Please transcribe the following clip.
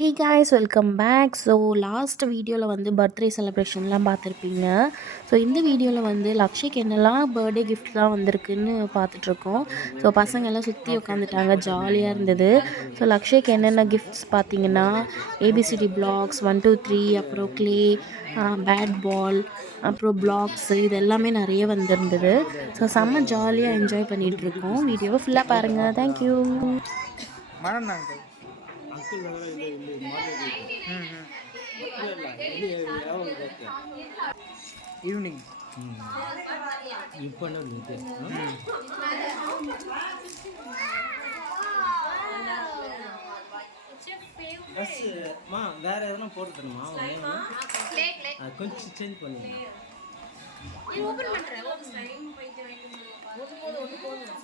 ஹே guys, welcome back. So last வீடியோவில் வந்து birthday செலிப்ரேஷன்லாம் பார்த்துருப்பீங்க. ஸோ இந்த வீடியோவில் வந்து லக்ஷய்க்கு என்னெல்லாம் பர்த்டே கிஃப்ட்லாம் வந்திருக்குன்னு பார்த்துட்ருக்கோம். ஸோ பசங்கள்லாம் சுற்றி உட்காந்துட்டாங்க, ஜாலியாக இருந்தது. ஸோ லக்ஷய்க்கு என்னென்ன கிஃப்ட்ஸ் பார்த்தீங்கன்னா ஏபிசிடி பிளாக்ஸ் 1 2 3, அப்புறம் க்ளே, பேட் பால், அப்புறம் பிளாக்ஸு, இது எல்லாமே நிறைய வந்திருந்தது. ஸோ செம்ம ஜாலியாக என்ஜாய் பண்ணிகிட்ருக்கோம். வீடியோவை ஃபுல்லாக பாருங்கள். தேங்க்யூ. ఈవినింగ్ இப்போ வேற எதனா போட்டு தரணுமா கொஞ்சம் சேஞ்ச் பண்ணுங்க. ஓபன் பண்றேன். ஒன்னு போதும்.